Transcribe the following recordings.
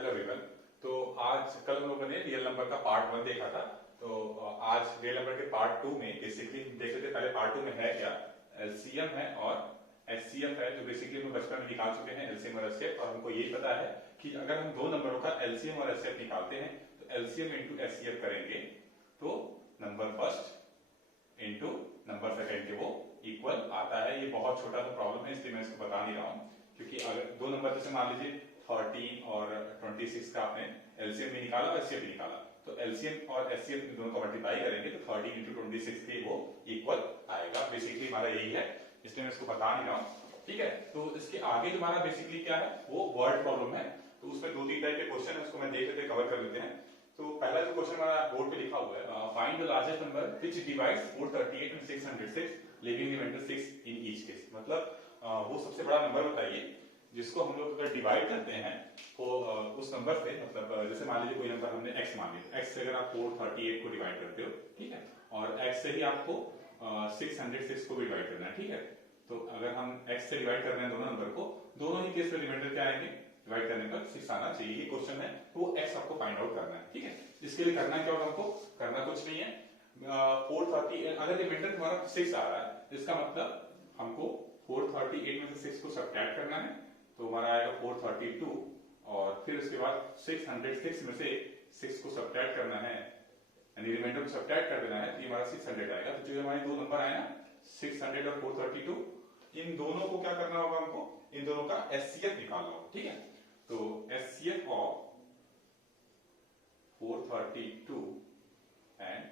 Hello everyone. तो आज कल हम लोगों ने रियल नंबर का पार्ट 1 देखा था। तो आज रियल नंबर के पार्ट 2 में बेसिकली देख लेते हैं पहले पार्ट 2 में है क्या। एलसीएम है और एचसीएफ है, जो बेसिकली हम बचपन में निकाल चुके हैं एलसीएम और एचसीएफ। और हमको यही पता है कि अगर हम दो नंबरों का एलसीएम और एचसीएफ निकालते हैं तो एलसीएम इंटू एचसीएफ करेंगे तो number first into number second के वो इक्वल आता है। ये बहुत छोटा सा प्रॉब्लम है इसलिए मैं इसको बता नहीं रहा हूँ, क्योंकि अगर दो नंबर जैसे मान लीजिए 13 और 26 का आपने एलसीएम भी निकाला और एचसीएफ भी निकाला, तो एलसीएम और एचसीएफ दोनों को मल्टीप्लाई करेंगे तो 13 इंटू 26 के वो इक्वल आएगा। बेसिकली हमारा यही है, इसलिए मैं इसको बता नहीं रहा हूँ। ठीक है, तो इसके आगे जो हमारा बेसिकली क्या है वो वर्ड प्रॉब्लम है। तो उसमें दो तीन टाइप के क्वेश्चन है, उसको मैं देख लेते कवर कर लेते हैं। तो पहला जो क्वेश्चन हमारा बोर्ड पे लिखा हुआ है, find the largest number which divides 438 and 606 leaving remainder 6 in each case. मतलब वो सबसे बड़ा नंबर बताइए जिसको हम लोग अगर डिवाइड करते हैं तो उस नंबर से, मतलब जैसे मान लीजिए कोई नंबर हमने x मान लिया, x से अगर आप 438 को डिवाइड करते हो, ठीक है, और x से ही आपको 606 को भी डिवाइड करना है, ठीक है। तो अगर हम x से डिवाइड कर रहे हैं दोनों नंबर को, दोनों ही केस में रिमाइंडर क्या आएंगे, डिवाइड करने पर 6 आना चाहिए। ये क्वेश्चन है, तो वो x आपको फाइंड आउट करना है, ठीक है। इसके लिए करना क्या होगा, हमको करना कुछ नहीं है। 438 अगर रिमाइंडर तुम्हारा 6 आ रहा है, इसका मतलब हमको 438 में से 6 को सब्ट्रैक्ट करना है, तो हमारा आएगा 432, और फिर उसके बाद 606 में से 6 को सब्ट्रैक्ट करना है, यानी रिमाइंडर को सब्ट्रैक्ट कर देना है, तो ये हमारा 600 आएगा। तो जो हमारे दो नंबर आए ना 600 और 432, इन दोनों को क्या करना होगा, हमको इन दोनों का एचसीएफ निकालना होगा, ठीक है। तो एचसीएफ ऑफ 432 एंड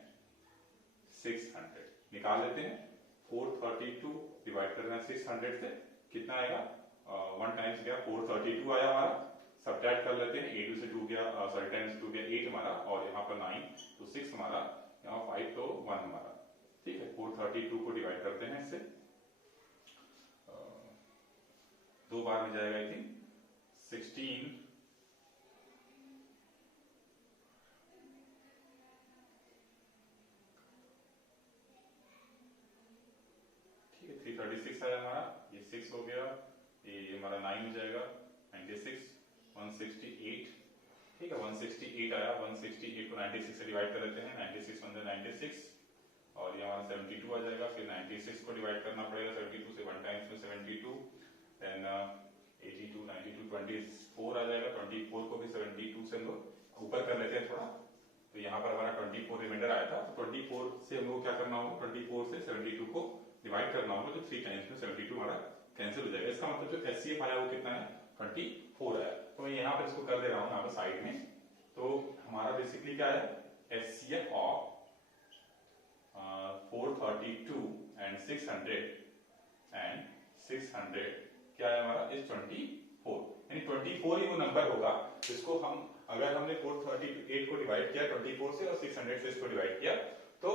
600 निकाल लेते हैं। 432 डिवाइड करना है 600 से, कितना आएगा, 1 टाइम्स गया 432 आया हमारा, सब्ट्रैक्ट कर लेते हैं, 8 से 2 गया, सॉरी 10 से 2 गया 8 हमारा, और यहाँ पर 9 तो 6 हमारा, यहाँ 5 तो 1 हमारा, ठीक है। 432 को डिवाइड करते हैं इससे, दो बार में जाएगा, आई थिंक 16 ठीक है, 336 आया हमारा, ये 6 हो गया, ये हमारा 9 हो जाएगा, 96 168, ठीक है, 168 आया, 168 को 96 से डिवाइड कर लेते हैं, 96 1 96, और ये हमारा 72 आ जाएगा। फिर 96 को डिवाइड करना पड़ेगा 72 से, 1 टाइम्स में 72, देन 82 92 24 आ जाएगा, 24 को भी 72 से हम लोग ऊपर कर लेते हैं थोड़ा, तो यहाँ पर हमारा 24 रिमाइंडर आया था, तो 24 से हम लोग क्या करना होगा, 24 से 72 को डिवाइड करना होगा, तो 3 टाइम्स में 72 हमारा कैंसिल हो जाएगा। इसका मतलब जो एचसीएफ आया वो कितना है, 24 आया। तो मैं यहाँ पर इसको कर दे रहा हूँ यहाँ पर साइड में। तो हमारा बेसिकली क्या है, एचसीएफ ऑफ 432 एंड 600 क्या है हमारा, इस 24, यानी 24 ही वो नंबर होगा जिसको हम, अगर हमने 438 को डिवाइड किया 24 से और 600 से इसको डिवाइड किया, तो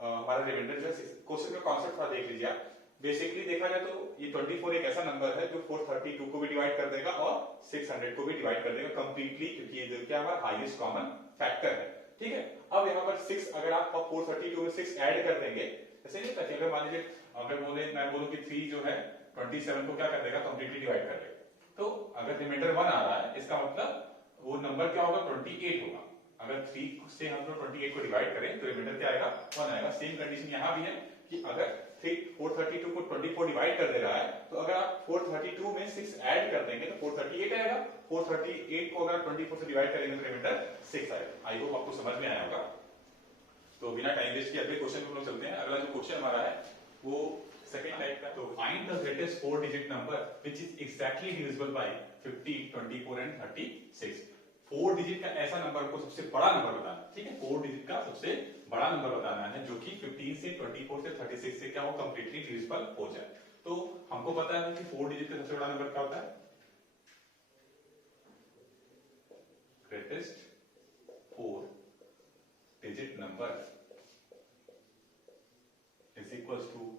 हमारा रिमाइंडर जो है, क्वेश्चन का कॉन्सेप्ट थोड़ा देख लीजिए आप। बेसिकली देखा जाए तो ये 24 एक ऐसा नंबर है जो 432 को भी डिवाइड कर देगा और 600 को भी डिवाइड कर देगा कंप्लीटली, क्योंकि ये क्या हमारा हाईएस्ट कॉमन फैक्टर है, ठीक है। अब यहाँ पर 6, अगर आप 432 में 6 ऐड कर देंगे, ऐसे नहीं करते, अगर मान लीजिए अगर मैं बोलूं कि 3 जो है 27 को क्या कर देगा, कंप्लीटली डिवाइड कर देगा, तो अगर रिमाइंडर 1 आ रहा है, इसका मतलब वो नंबर क्या होगा, 28 होगा। अगर 3 से हम लोग 28 को डिवाइड करें तो रिमाइंडर क्या आएगा, 1 आएगा। सेम कंडीशन यहाँ भी है कि अगर 432 को 24 डिवाइड कर दे रहा है, तो अगर आप 432 में 6 ऐड कर देंगे तो 438 आएगा। 438 को अगर 24 से डिवाइड करेंगे तो रिमाइंडर 6 आएगा। आई होप आपको समझ में आया होगा। तो बिना टाइम वेस्ट किए अगले क्वेश्चन पे हम चलते हैं। अगला जो क्वेश्चन हमारा है वो सेकंड टाइप का। तो find the greatest 4 digit number which is exactly divisible by 50 24 and 36। 4 digit का ऐसा नंबर को सबसे बड़ा नंबर बताना, ठीक है, 4 डिजिट का सबसे बड़ा नंबर बताना है जो कि 15 से 24 से 36 से क्या हो, कंप्लीटली डिविजिबल हो जाए। तो हमको पता है कि 4 डिजिट का सबसे बड़ा नंबर क्या होता है, greatest 4 digit number is equals to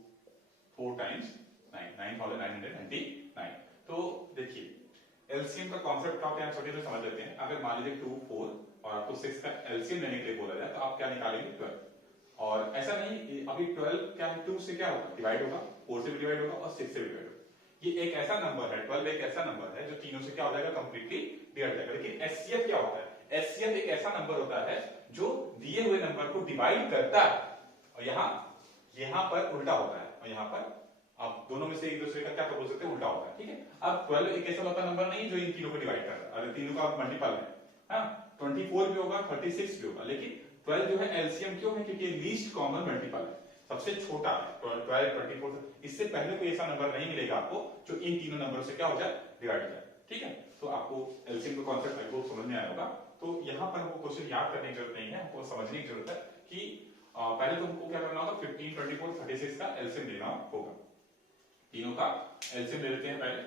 4 times 9, 9999। तो देखिए एलसीएम का कॉन्सेप्ट क्या होता है, छोटे से समझ लेते हैं। अगर मान लीजिए 2 4 और आपको 6 का एलसीएम लेने के लिए बोला जाए, तो आप क्या निकालेंगे, 12। और ऐसा नहीं, अभी 12 क्या है, 2 से क्या होगा, डिवाइड होगा, 4 से भी डिवाइड होगा और 6 से भी डिवाइड होगा। ये एक ऐसा नंबर है, 12 एक ऐसा नंबर है जो तीनों से क्या हो जाएगा, कंप्लीटली डिवाइड हो जाएगा। लेकिन एचसीएफ क्या होता है? एचसीएफ एक ऐसा नंबर होता है जो दिए हुए नंबर को डिवाइड करता है, और यहां पर उल्टा होता है, और यहां पर आप दोनों में से एक दूसरे का क्या बोल सकते हैं, उल्टा होता है। ठीक है, अब 12 एक ऐसा होता नंबर नहीं जो इन तीनों को डिवाइड कर रहा है, अरे तीनों का मल्टीपल है, हाँ 24 भी होगा 36 भी होगा, लेकिन 12 जो है एलसीएम क्यों है, क्योंकि लीस्ट कॉमन मल्टीपल है, सबसे छोटा है 12 24, इससे पहले कोई ऐसा नंबर नहीं मिलेगा आपको जो इन तीनों नंबरों से क्या हो जाए, डिवाइड हो जाए। ठीक है, तो आपको एलसीएम का कॉन्सेप्ट आई होप समझ में आया होगा। तो यहाँ पर हमको क्वेश्चन याद करने की जरूरत नहीं है, हमको समझने की जरूरत है कि पहले तो हमको क्या करना होगा, 15 24 36 का एलसीएम लेना होगा। तीनों का एलसीएम ले लेते हैं पहले,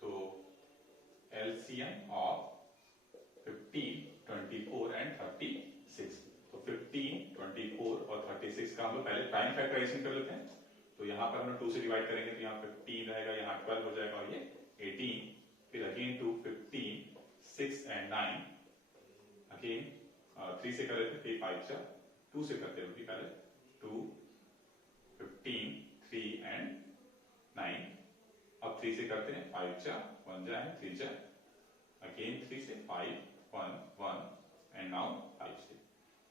तो एलसीएम ऑफ 15 24 एंड 36, तो 15 24 और 36 का हम लोग पहले टाइम फैक्टराइजेशन कर लेते हैं। तो यहाँ पर हम 2 से डिवाइड करेंगे तो यहाँ 15 रहेगा, यहाँ 12 हो जाएगा और ये 18, फिर अगेन 2 15 6 एंड 9, अगेन 3 से कर लेते हैं, 5 जा 2 से करते हैं पहले 2 15 3 एंड 9, अब 3 से करते हैं 5 जा 1 जा है 3 जा, अगेन 3 से 5 1 1 एंड नाउ 5 से,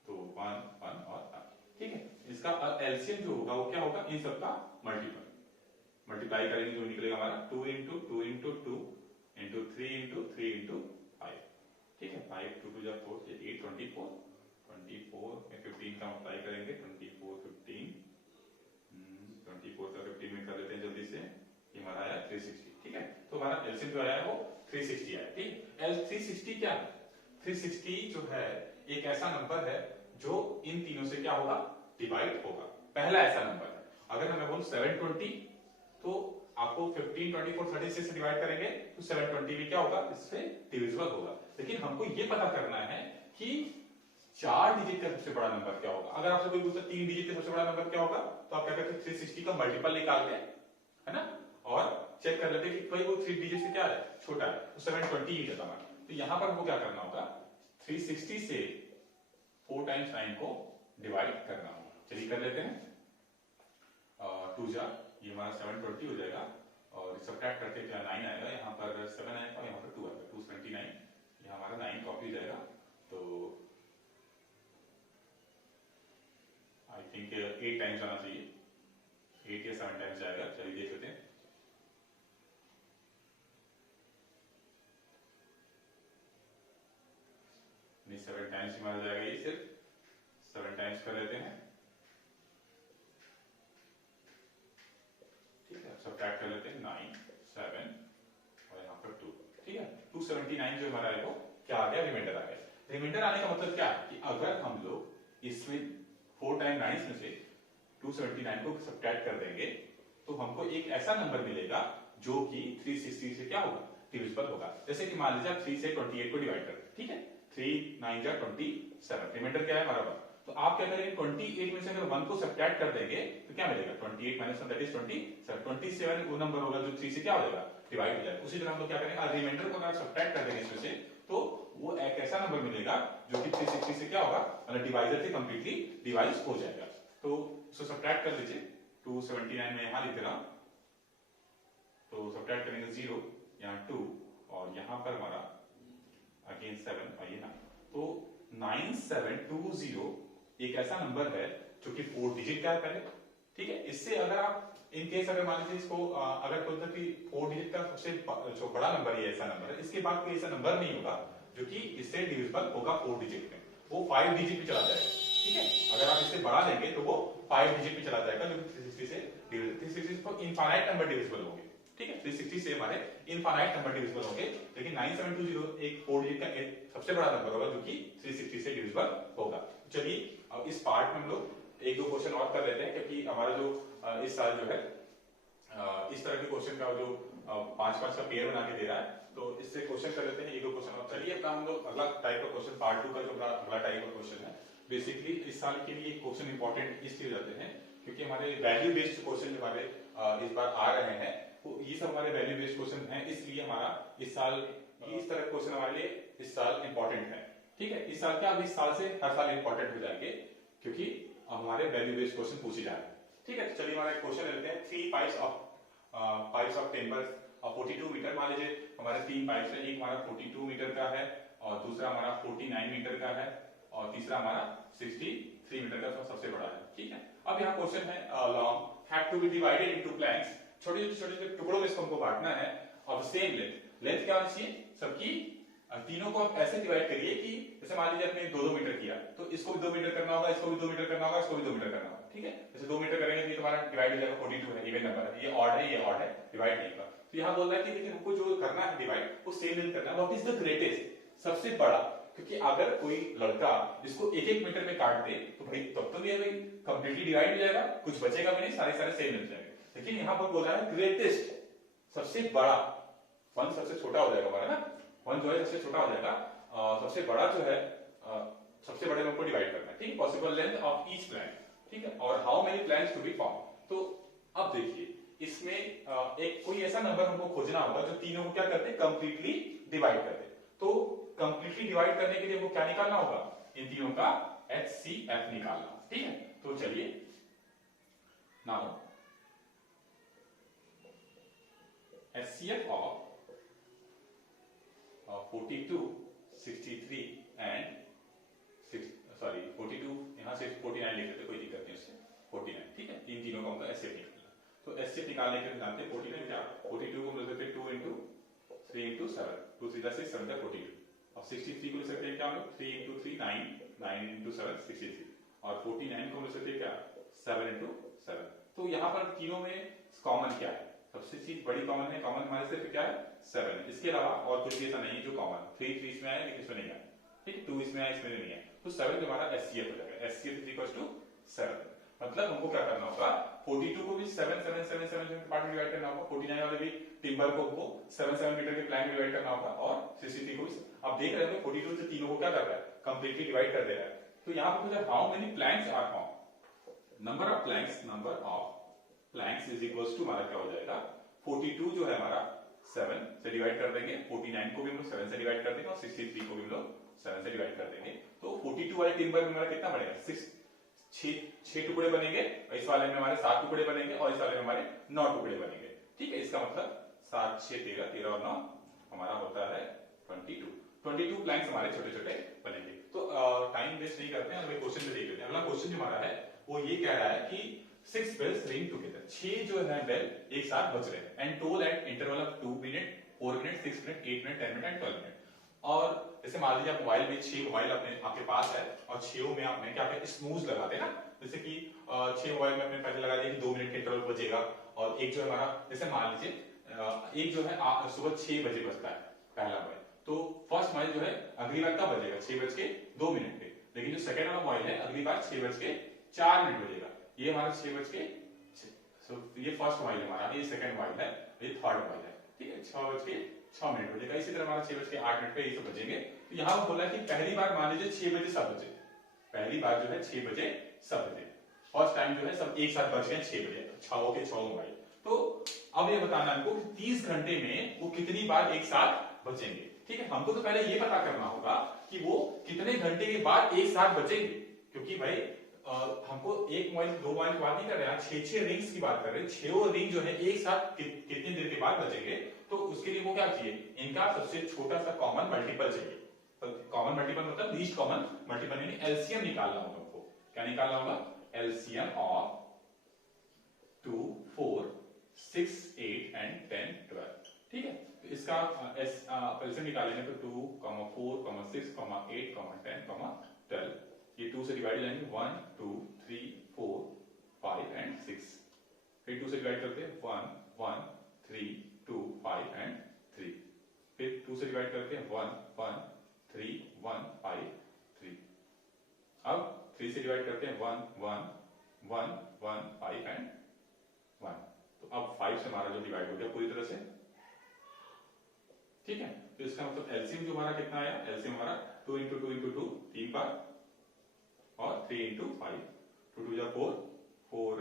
तो 1 1 और 5। ठीक है, इसका एलसीएम जो होगा वो क्या होगा, इन सबका मल्टीप्लाई करेंगे जो निकलेगा हमारा 2 into 2 into 2 into 3 into 3 into 5। ठीक है, 5 2 2 जा 4, 8 24 24 में 15 का मल्टीप्लाई करेंगे, 24 15 24 का 15 में कर लेते हैं जल्दी से, ये हमारा आया 360। ठीक है, तो हमारा एलसीएम जो आया है वो 360 आया। ठीक, एल 360 क्या है, 360 जो है एक ऐसा नंबर है जो इन तीनों से क्या होगा, डिवाइड होगा, पहला ऐसा नंबर है। अगर हमें बोल 720 तो आपको 15 24 36 से डिवाइड करेंगे तो 720 भी क्या होगा, इससे डिविजिबल होगा। लेकिन हमको ये पता करना है कि 4 डिजिट का सबसे बड़ा नंबर क्या होगा। अगर आपसे कोई पूछता 3 डिजिट का सबसे बड़ा नंबर क्या होगा, तो आप क्या करते हैं 360 का मल्टीपल निकाल के, है ना, और चेक कर लेते कि भाई वो 3 डिजिट से क्या है, छोटा है, तो 720 ही जाता है। तो यहां पर हमको क्या करना होगा, 360 से 4 टाइम्स 9 को डिवाइड करना होगा। चलिए कर लेते हैं, 2 जा ये हमारा 720 हो जाएगा, और सब्ट्रैक्ट करके क्या 9 आएगा, यहाँ पर 7 आएगा, यहाँ पर 2 आएगा, 279, यहाँ हमारा 9 कॉपी हो जाएगा, तो आई थिंक 8 टाइम्स आना चाहिए, 8 या 7 टाइम्स जाएगा। चलिए देख लेते हैं, नहीं 7 टाइम्स ही माना जाएगा, ये सिर्फ 7 टाइम्स कर लेते हैं। ठीक है, सब्ट्रैक्ट कर लेते हैं 9 7 और यहाँ पर 2। ठीक है, 279 जो हमारा है वो क्या आ गया, रिमाइंडर आ गया। रिमाइंडर आने का मतलब क्या है कि अगर हम लोग इसमें 4 टाइम 9 में से 279 को सब्ट्रैक्ट कर देंगे तो हमको एक ऐसा नंबर मिलेगा जो कि 360 से क्या होगा, डिविजिबल होगा। जैसे कि मान लीजिए आप 3 से 28 को डिवाइड कर, ठीक है, 3 9 जा 27, रिमाइंडर क्या है हमारा 1, तो आप क्या करेंगे 28 में से अगर 1 को सब्ट्रैक्ट कर देंगे तो क्या मिलेगा, 28 - 1 दैट इज 27। 27 वो नंबर होगा जो 3 से क्या हो जाएगा, डिवाइड हो जाएगा। उसी तरह हम लोग क्या करेंगे, रिमाइंडर को अगर सब्ट्रैक्ट कर देंगे इसमें से, तो वो एक ऐसा नंबर मिलेगा जो कि 360 से क्या होगा, मतलब डिवाइजर से कंप्लीटली डिवाइड हो जाएगा। तो उसको सब्ट्रैक्ट कर लीजिए, 279 में यहां लिख रहा, तो सब्ट्रैक्ट करेंगे 0, यहाँ 2 और यहाँ पर हमारा अगेन 7 और ये 9, तो 9720 एक ऐसा नंबर है जो कि 4 डिजिट का है पहले। ठीक है, इससे अगर आप इन केस अगर मान लीजिए इसको अगर बोलते कि 4 डिजिट का सबसे जो बड़ा नंबर ये ऐसा नंबर है, इसके बाद कोई ऐसा नंबर नहीं होगा जो कि इससे डिविजिबल होगा 4 डिजिट में, वो 5 डिजिट में चला जाएगा। ठीक है, अगर आप इससे बढ़ा देंगे तो वो 5 डिजिट में चला जाएगा, जो कि 360 से 360 तो इनफाइनाइट नंबर डिविजिबल होंगे। ठीक है, 360 से हमारे इनफाइनाइट नंबर डिविजिबल होंगे, लेकिन 9720 एक 4 डिजिट का एक सबसे बड़ा नंबर होगा जो कि 360 से डिविजिबल होगा। चलिए अब इस पार्ट में हम लोग 1-2 क्वेश्चन और कर लेते हैं, क्योंकि हमारा जो इस साल जो है इस तरह के क्वेश्चन का जो 5-5 का पेयर बना के दे रहा है, तो इससे क्वेश्चन कर लेते हैं 1-2 क्वेश्चन और। चलिए अब हम लोग अगला टाइप का क्वेश्चन, पार्ट 2 का जो अगला टाइप का क्वेश्चन है, बेसिकली इस साल के लिए क्वेश्चन इंपॉर्टेंट इसलिए हो जाते हैं क्योंकि हमारे वैल्यू बेस्ड क्वेश्चन जो हमारे इस बार आ रहे हैं, तो ये सब हमारे वैल्यू बेस्ड क्वेश्चन हैं, इसलिए हमारा इस साल इस तरह क्वेश्चन हमारे लिए इस साल इंपॉर्टेंट है। ठीक है, इस साल क्या, अब इस साल से हर साल इंपॉर्टेंट हो जाएंगे क्योंकि हमारे वैल्यू बेस्ड क्वेश्चन पूछे जा रहे हैं। ठीक है, चलिए हमारा एक क्वेश्चन लेते हैं, 3 पाइप्स ऑफ टिम्बर 42 मीटर। मान लीजिए हमारे 3 पाइप्स है, एक हमारा 42 मीटर का है और दूसरा हमारा 49 मीटर का है और तीसरा हमारा 63 मीटर का सबसे बड़ा है। ठीक है, अब यहाँ क्वेश्चन है long have to be divided into planks, छोटे छोटे टुकड़ों में इसको हमको बांटना है और सेम लेंथ। लेंथ क्या होनी चाहिए सबकी, तीनों को आप ऐसे डिवाइड करिए कि जैसे मान लीजिए आपने 2-2 मीटर किया तो इसको भी 2 मीटर करना होगा, इसको भी 2 मीटर करना होगा, इसको भी 2 मीटर करना होगा। ठीक है, जैसे 2 मीटर करेंगे तो ये तुम्हारा डिवाइड हो जाएगा 42 है, इवन नंबर है, ये ऑड है, ये ऑड है, डिवाइड नहीं होगा। तो यहाँ बोल रहा है कि लेकिन हमको जो करना है डिवाइड वो सेम लेंथ करना है। व्हाट इज द ग्रेटेस्ट, सबसे बड़ा, क्योंकि अगर कोई लड़का इसको 1-1 मीटर में काट दे तो भाई तब तो ये भाई कंप्लीटली डिवाइड हो जाएगा, कुछ बचेगा भी नहीं, सारे सेम मिल जाएंगे। लेकिन यहाँ पर बोला है ग्रेटेस्ट, सबसे बड़ा, 1 सबसे छोटा हो जाएगा हमारा ना, 1 जो है सबसे छोटा हो जाएगा, सबसे बड़ा जो है सबसे बड़े में को डिवाइड करना है। ठीक है, possible length of each plank. ठीक है, और how many planks to be found. तो अब देखिए इसमें एक कोई ऐसा नंबर हमको खोजना होगा जो तीनों को क्या करते हैं, कंप्लीटली डिवाइड करते। तो कंप्लीटली डिवाइड करने के लिए हमको क्या निकालना होगा, इन तीनों का HCF निकालना। ठीक है, तो चलिए नाउ HCF of 42, 63 एंड 42, यहाँ से 49 लिख देते, कोई दिक्कत नहीं उससे, 49। ठीक है, इन तीनों का हमको HCF निकालना। तो HCF निकालने के लिए जानते हैं 49 क्या, 42 को मिल सकते हैं 2 into 3 into 7, 2 3 6 7 42, और 63 को लिख सकते हैं क्या हम लोग, 3 into 3 9, 9 into 7 63, और 49 को मिल सकते हैं क्या, 7 into 7। तो यहाँ पर तीनों में कॉमन क्या है, सबसे चीज बड़ी कॉमन है, कॉमन हमारे सिर्फ क्या है 7 है, इसके अलावा और कुछ भी ऐसा नहीं है जो कॉमन, 3 इसमें आया लेकिन इसमें नहीं आया। ठीक, 2 इसमें आया, इसमें नहीं है, तो 7 हमारा HCF हो जाएगा। HCF equals to 7। मतलब हमको क्या करना होगा, 42 को भी 7 7 7 7 पार्ट में डिवाइड करना होगा, 49 वाले भी टिम्बर को 7 7 मीटर के प्लैंक में डिवाइड करना होगा, और 63 को भी। अब देख रहे हो 42 से तीनों को क्या कर रहा है, कंप्लीटली डिवाइड कर दे रहा है। तो यहाँ पर पूछा how many planks are found, number of planks is equals to हमारा क्या हो जाएगा, 42 जो है हमारा 7 से डिवाइड कर देंगे, 49 को भी हम लोग 7 से डिवाइड कर देंगे, और 63 को भी हम लोग 7 से डिवाइड कर देंगे। तो 42 वाले टिम्बर में हमारा कितना बनेगा, 6 टुकड़े बनेंगे, इस वाले में हमारे 7 टुकड़े बनेंगे, और इस वाले में हमारे 9 टुकड़े बनेंगे। ठीक है, इसका मतलब 7 6 13 13 और 9 हमारा होता है 22 प्लैंक्स हमारे छोटे छोटे बनेंगे। तो टाइम वेस्ट नहीं करते हैं, क्वेश्चन में देख लेते हैं। अगला क्वेश्चन जो हमारा है वो ये कह रहा है कि 6 bells ring together, 6 जो है बेल एक साथ बज रहे हैं, and told eight interval of 2 minute 4 minute 6 minute 8 minute 10 minute and 12 minute. और जैसे मान लीजिए आप मोबाइल में 6 मोबाइल अपने आपके पास है, और 6 में आपने क्या किया, स्नूज लगा देना, जैसे कि 6 मोबाइल में आपने पहले लगा दिया कि 2 मिनट के इंटरवल बजेगा, और एक जो है हमारा, जैसे मान लीजिए एक जो है सुबह 6 बजे बजता है पहला मोबाइल, तो फर्स्ट मोबाइल जो है अगली बार कब बजेगा, 6:02 पे, लेकिन जो सेकंड वाला मोबाइल है अगली बार 6:04 बजेगा। ये हमारा 6 ये फर्स्ट मोबाइल है हमारा, ये सेकंड मोबाइल है, ये थर्ड मोबाइल है। ठीक है, 6:06 बजेगा। इसी तरह हमारा 6:08 पे ये सब बजेंगे। तो यहाँ बोला कि पहली बार मान लीजिए 6 बजे सब बजे, पहली बार जो है 6 बजे सब बजे, फर्स्ट टाइम जो है सब एक साथ बज गए 6 बजे, 6 के 6 मोबाइल। तो अब ये बताना हमको 30 घंटे में वो कितनी बार एक साथ बचेंगे। ठीक है, हमको तो पहले ये पता करना होगा कि वो कितने घंटे के बाद एक साथ बचेंगे, क्योंकि भाई हमको एक मोबाइल 2 मोबाइल की बात नहीं कर रहे हैं, 6 रिंग्स की बात कर रहे हैं। 6 रिंग जो है एक साथ कितनी देर के बाद बचेंगे, तो उसके लिए वो क्या चाहिए, इनका सबसे छोटा सा कॉमन मल्टीपल चाहिए। तो कॉमन मल्टीपल मतलब लीस्ट कॉमन मल्टीपल, यानी एलसीएम निकालना होगा हमको। क्या निकालना होगा, एलसीएम ऑफ 2 4 6 8 एंड 10 12। ठीक है, तो इसका एलसीएम निकालेंगे तो 2 4 6 8 10 12, ये 2 से डिवाइड जाएंगे 1 2 3 4 5 एंड 6, फिर 2 से डिवाइड करते हैं 1 1 3 2 5 एंड 3, फिर 2 से डिवाइड करते हैं 1 1 3 1 5 3, अब 3 से डिवाइड करते हैं 1 1 1 1 5 एंड 1। तो अब 5 से हमारा जो डिवाइड हो गया पूरी तरह से। ठीक है, तो इसका मतलब एलसीएम जो हमारा कितना आया, एलसीएम हमारा 2 into 2 into 2 3 बार, और 3 into 5, 2 2 4 4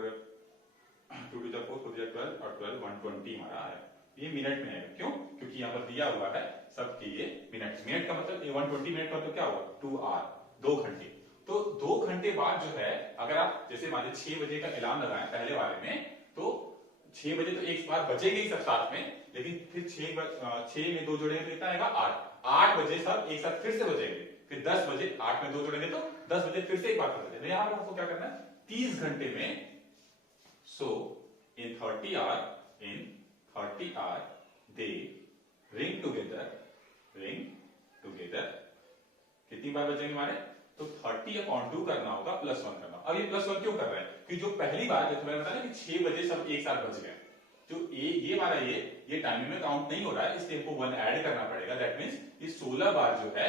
2 2 4 4 4 12 और 12 120 हमारा आया। ये मिनट में है, क्यों, क्योंकि यहाँ पर दिया हुआ है सबके ये मिनट का मतलब 120 मिनट का तो क्या हुआ 2 आवर, 2 घंटे। तो 2 घंटे बाद जो है, अगर आप जैसे मान लीजिए 6 बजे का अलार्म लगाएं पहले वाले में, तो 6 बजे तो एक बार बजेंगे ही सब साथ में, लेकिन फिर 6 में 2 जोड़ेंगे तो कितना आएगा 8, 8 बजे सब एक साथ फिर से बजेंगे, फिर 10 बजे 8 में 2 जोड़ेंगे तो 10 बजे फिर से एक बार बजेंगे। तो यहां पर आपको क्या करना है, 30 घंटे में, सो इन 30 आवर दे रिंग टुगेदर कितनी बार बजेंगे हमारे, तो 30/2 करना होगा, +1 करना। अब ये +1 क्यों कर रहे हैं, कि जो पहली बार जैसे मैंने बताया कि 6 बजे सब एक साथ बज गए, जो ये हमारा ये टाइमिंग में काउंट नहीं हो रहा है, इसलिए हमको 1 ऐड करना पड़ेगा। दैट मींस ये 16 बार जो है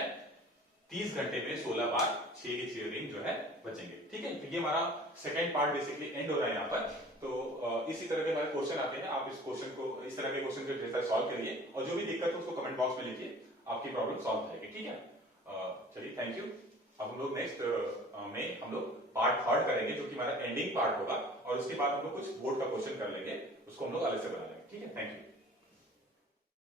30 घंटे में 16 बार 6 के 6 रिंग जो है बजेंगे। ठीक है, तो ये हमारा सेकंड पार्ट बेसिकली एंड हो रहा है यहाँ पर। तो इसी तरह के हमारे क्वेश्चन आते हैं, आप इस क्वेश्चन को, इस तरह के क्वेश्चन को ढेर सारे सॉल्व करिए, और जो भी दिक्कत हो उसको कमेंट बॉक्स में लिखिए, आपकी प्रॉब्लम सॉल्व हो जाएगी। ठीक है, चलिए थैंक यू। अब हम लोग नेक्स्ट में हम लोग पार्ट 3 करेंगे, जो कि हमारा एंडिंग पार्ट होगा, और उसके बाद हम लोग कुछ बोर्ड का क्वेश्चन कर लेंगे, उसको हम लोग अलग से बना लेंगे। ठीक है, थैंक यू।